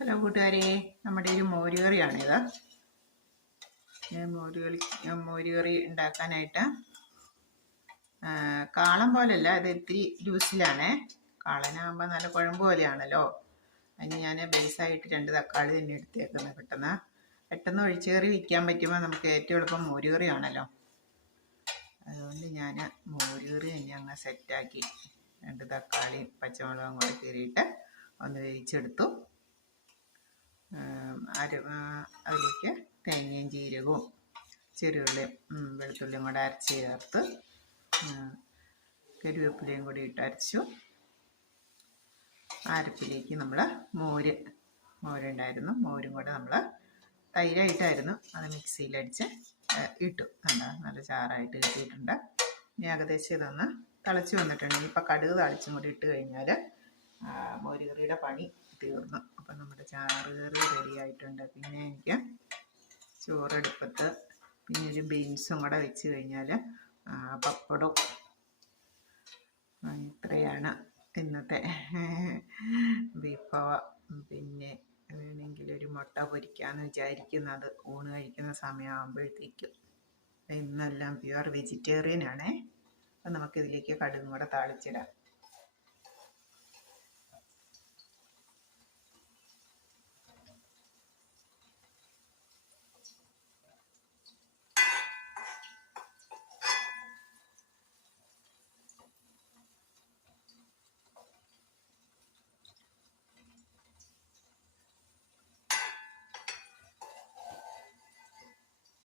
Hello കൂട്ടുകാരെ നമ്മുടെ ഒരു മോരുകറിയാണിത് മോരുകറി മോരുകറി ഉണ്ടാക്കാനായിട്ട് കാളൻ പോലല്ല ഇത് ഇത്തിരി ജ്യൂസിലാണേ കാളനാകുമ്പോൾ നല്ല കുഴമ്പ് പോലെയാണല്ലോ. അതിന് ഞാൻ ബേസായിട്ട് രണ്ട് തക്കാളി തന്നെ എടുത്തേക്കുന്നത് പെട്ടെന്ന്. പെട്ടെന്ന് ഒഴിച്ചുകറി വിൽക്കാൻ പറ്റുമ്പോൾ നമുക്ക് ഏറ്റവും എളുപ്പം മോരുകറിയാണല്ലോ അതുകൊണ്ട് ഞാൻ മോരുകറി തന്നെ അങ്ങ് സെറ്റാക്കി രണ്ട് തക്കാളി പച്ചമുളകും കൂടെ കീറിയിട്ട് ഒന്ന് വേവിച്ചെടുത്തു. അര അതിലേക്ക് തേങ്ങയും ജീരകവും ചെറിയുള്ളിയും വെളുത്തുള്ളിയും കൂടെ അരച്ച് ചേർത്ത് കരിവേപ്പിലയും കൂടി ഇട്ട് അരച്ചു. അരപ്പിലേക്ക് നമ്മൾ മോര് മോരുണ്ടായിരുന്നു. മോരും കൂടെ നമ്മൾ തൈരായിട്ടായിരുന്നു അത് മിക്സിയിലടിച്ച് ഇട്ടു. കണ്ടോ? നല്ല ചാറായിട്ട് കിട്ടിയിട്ടുണ്ട്. ഇനി ഏകദേശം ഇതൊന്ന് തിളച്ച് വന്നിട്ടുണ്ട്. ഇപ്പം കടുക് തളിച്ചും കൂടി ഇട്ട് കഴിഞ്ഞാൽ മോരുകറിയുടെ പണി തീർന്നു. അപ്പം നമ്മുടെ ചാറ് കറി റെഡി ആയിട്ടുണ്ട്. പിന്നെ എനിക്ക് ചോറെടുപ്പത്ത് പിന്നെ ഒരു ബീൻസും കൂടെ വെച്ച് കഴിഞ്ഞാൽ പപ്പടവും. ഇത്രയാണ് ഇന്നത്തെ വിഭവ. പിന്നെ വേണമെങ്കിൽ ഒരു മുട്ട പൊരിക്കാമെന്ന് വിചാരിക്കുന്നത്. ഊണ് കഴിക്കുന്ന സമയമാകുമ്പോഴത്തേക്കും ഇന്നെല്ലാം പ്യുവർ വെജിറ്റേറിയൻ ആണേ. അപ്പം നമുക്കിതിലേക്ക് കടുകും കൂടെ താളിച്ചിടാം.